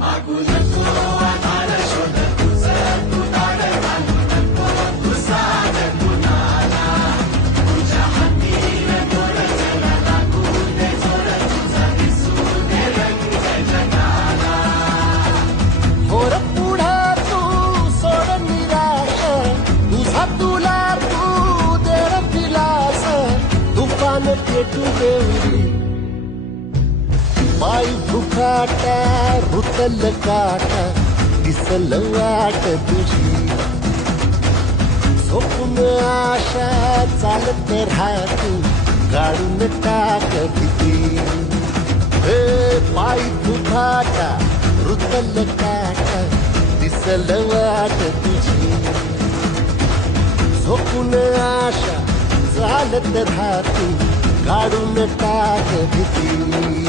मागू नको आधार शोध तुझं तू धाड घालू नको तू साध कुणाला तुझ्या हातीन गोड जरा लागू दे जोड तुझा दिसू दे रंग जगाला होर पुढे तू सोड निराश तुझा तुला तू दे दिलास तुफान पेटू देवली पाय भुकाटा रुतल काटा दिसल वाट तुझी झोपून आशा चालत राहतो काढून टाक भीती हे पाय भुकाटा रुतल काटा दिसल वाट तुझी झोपून आशा चालत राहतो काढून टाक भीती